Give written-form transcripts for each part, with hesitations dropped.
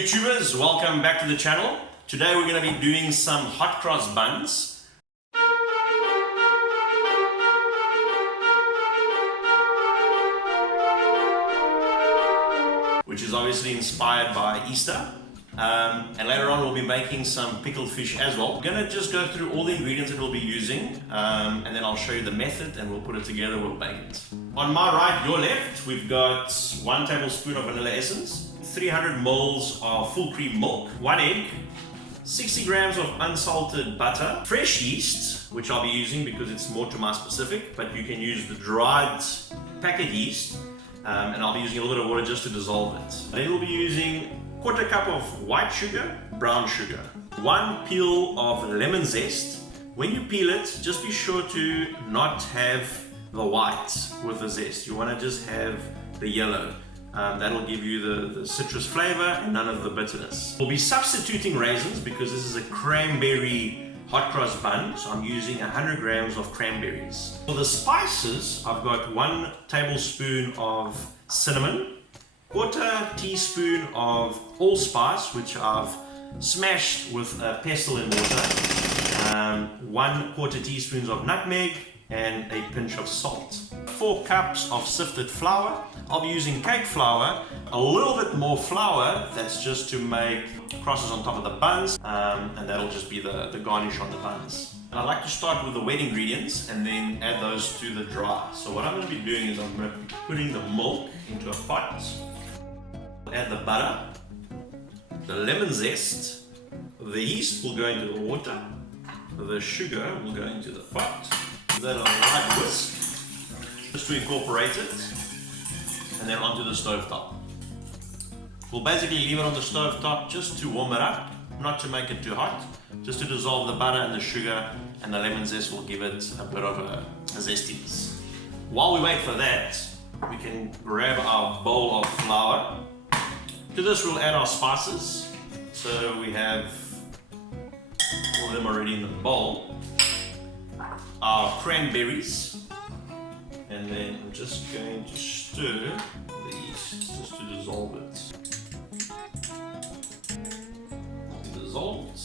YouTubers, welcome back to the channel. Today we're going to be doing some hot cross buns. Which is obviously inspired by Easter. And later on we'll be making some pickled fish as well. We're going to just go through all the ingredients that we'll be using and then I'll show you the method and we'll put it together, we'll bake it. On my right, your left, we've got 1 tablespoon of vanilla essence, 300 ml of full cream milk, 1 egg, 60 grams of unsalted butter, fresh yeast, which I'll be using because it's more to my specific, but you can use the dried packet yeast, and I'll be using a little bit of water just to dissolve it. Then we'll be using 1/4 cup of white sugar, brown sugar, 1 peel of lemon zest. When you peel it, just be sure to not have the white with the zest. You want to just have the yellow. That'll give you the citrus flavor and none of the bitterness. We'll be substituting raisins because this is a cranberry hot cross bun, so I'm using 100 grams of cranberries. For the spices, I've got 1 tablespoon of cinnamon, 1/4 teaspoon of allspice, which I've smashed with a pestle and water, 1/4 teaspoons of nutmeg, and a pinch of salt. 4 cups of sifted flour. I'll be using cake flour, a little bit more flour, that's just to make crosses on top of the buns, and that'll just be the garnish on the buns. I like to start with the wet ingredients and then add those to the dry. So what I'm going to be doing is I'm going to be putting the milk into a pot, add the butter, the lemon zest, the yeast will go into the water, the sugar will go into the pot. That on a light whisk, just to incorporate it, and then onto the stove top. We'll basically leave it on the stove top just to warm it up, not to make it too hot, just to dissolve the butter and the sugar, and the lemon zest will give it a bit of a zestiness. While we wait for that, we can grab our bowl of flour. To this we'll add our spices. So we have all of them already in the bowl. Our cranberries, and then I'm just going to stir the yeast just to dissolve it. Dissolve it,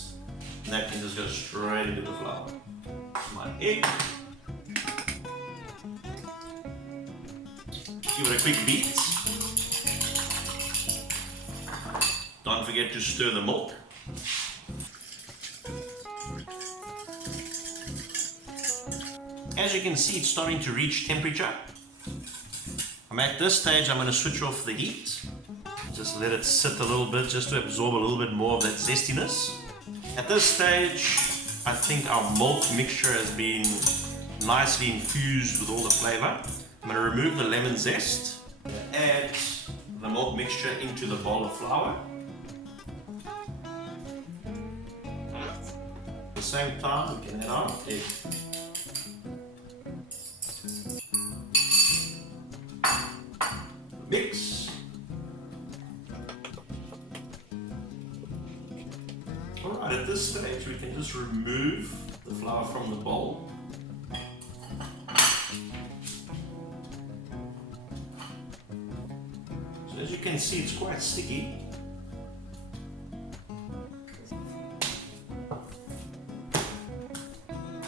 and that can just go straight into the flour. My egg. Give it a quick beat. Don't forget to stir the milk. As you can see, it's starting to reach temperature. At this stage, I'm going to switch off the heat. Just let it sit a little bit, just to absorb a little bit more of that zestiness. At this stage, I think our milk mixture has been nicely infused with all the flavor. I'm going to remove the lemon zest, add the milk mixture into the bowl of flour. At the same time, we can add our egg. Mix. Alright, at this stage we can just remove the flour from the bowl. So as you can see, it's quite sticky.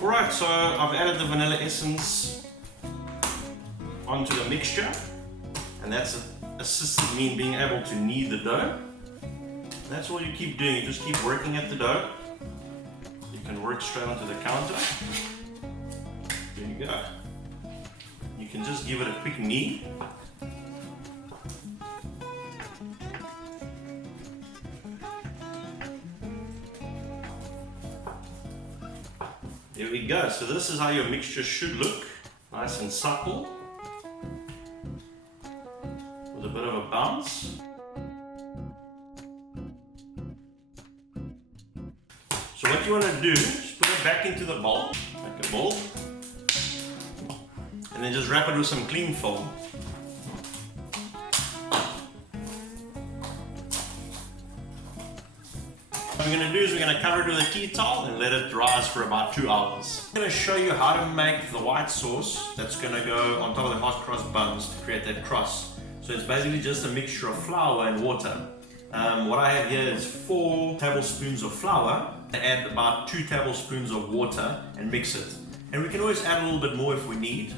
Alright, so I've added the vanilla essence onto the mixture. And that's assisted me in being able to knead the dough. That's all you keep doing, you just keep working at the dough. You can work straight onto the counter. There you go. You can just give it a quick knead. There we go, so this is how your mixture should look. Nice and supple. With a bit of a bounce. So what you want to do is put it back into the bowl, like a bowl, and then just wrap it with some cling film. What we're going to do is we're going to cover it with a tea towel and let it rise for about 2 hours. I'm going to show you how to make the white sauce that's going to go on top of the hot cross buns to create that cross. So it's basically just a mixture of flour and water. What I have here is 4 tablespoons of flour. I add about 2 tablespoons of water and mix it. And we can always add a little bit more if we need.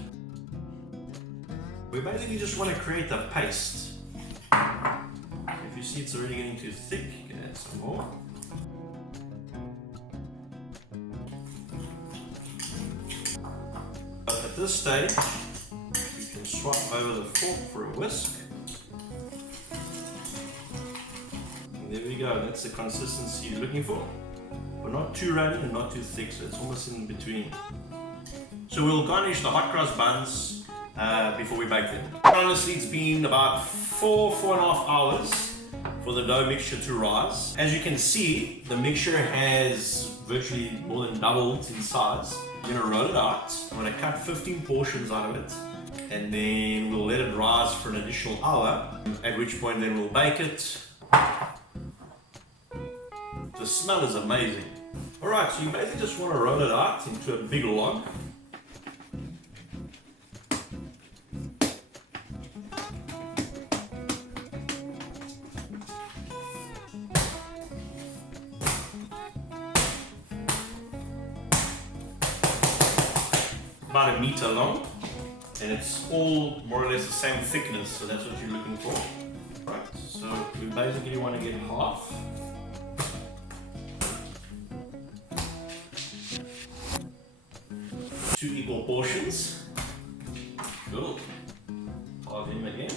We basically just want to create a paste. If you see it's already getting too thick, you can add some more. But at this stage, you can swap over the fork for a whisk. And there we go, that's the consistency you're looking for. But not too runny and not too thick, so it's almost in between. So we'll garnish the hot cross buns before we bake them. Honestly, it's been about 4.5 hours for the dough mixture to rise. As you can see, the mixture has virtually more than doubled in size. I'm gonna roll it out. I'm gonna cut 15 portions out of it, and then we'll let it rise for an additional hour, at which point then we'll bake it. The smell is amazing. Alright, so you basically just want to roll it out into a big log. About 1 meter long, and it's all more or less the same thickness, so that's what you're looking for. Right, so we basically want to get half. Two equal portions. Good. Halve him again.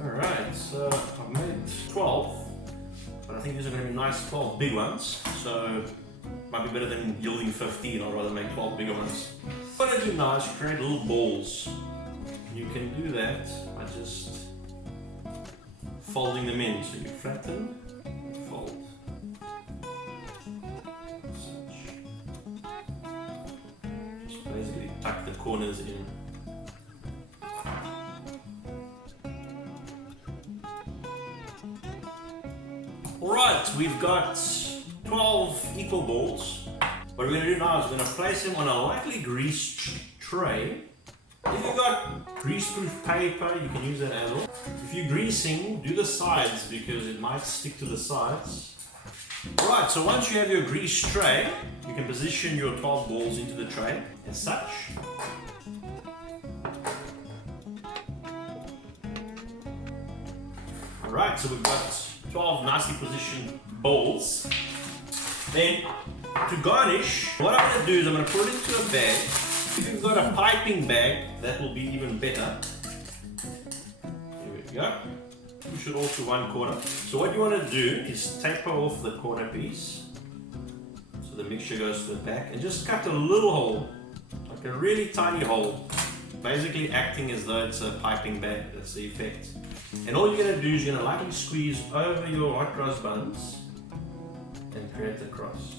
Alright, so I've made 12, but I think these are going to be nice 12 big ones, so might be better than yielding 15. I'd rather make 12 bigger ones. What I do now is create little balls. You can do that by just folding them in. So you flatten, fold. Such. Just basically tuck the corners in. Alright, we've got 12 equal balls. What we're going to do now is we're going to place them on a lightly greased tray. If you've got grease-proof paper, you can use that as well. If you're greasing, do the sides because it might stick to the sides. Alright, so once you have your grease tray, you can position your 12 balls into the tray as such. Alright, so we've got 12 nicely positioned balls. Then, to garnish, what I'm going to do is I'm going to put it into a bag. If you've got a piping bag, that will be even better. There we go. Push it all to one corner. So what you want to do is taper off the corner piece, so the mixture goes to the back, and just cut a little hole, like a really tiny hole, basically acting as though it's a piping bag. That's the effect. And all you're going to do is you're going to lightly squeeze over your hot cross buns and create the cross.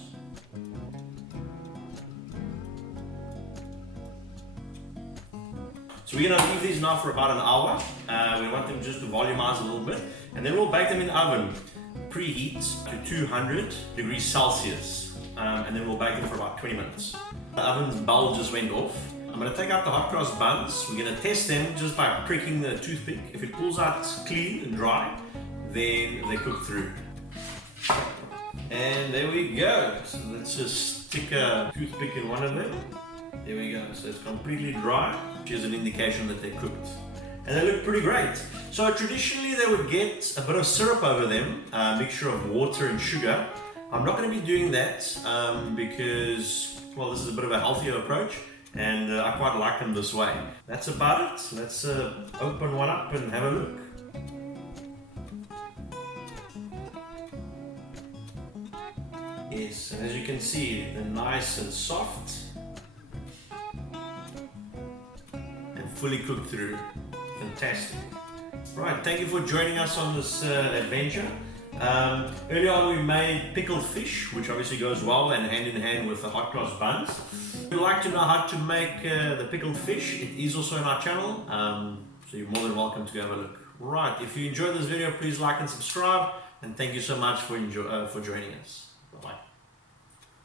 So we're going to leave these now for about an hour. We want them just to volumize a little bit, and then we'll bake them in the oven. Preheat to 200 degrees Celsius, and then we'll bake them for about 20 minutes. The oven's bulb just went off. I'm going to take out the hot cross buns. We're going to test them just by pricking the toothpick. If it pulls out clean and dry, then they cook through. And there we go. So let's just stick a toothpick in one of them. There we go. So it's completely dry, which is an indication that they're cooked. And they look pretty great. So traditionally they would get a bit of syrup over them, a mixture of water and sugar. I'm not going to be doing that because, well, this is a bit of a healthier approach, and I quite like them this way. That's about it. Let's open one up and have a look. Yes, and as you can see, they're nice and soft and fully cooked through. Fantastic. Right, thank you for joining us on this adventure. Earlier on we made pickled fish, which obviously goes well and hand in hand with the hot cross buns. If you'd like to know how to make the pickled fish, it is also on our channel, so you're more than welcome to go have a look. Right, if you enjoyed this video, please like and subscribe, and thank you so much for joining us. Bye. Bye-bye.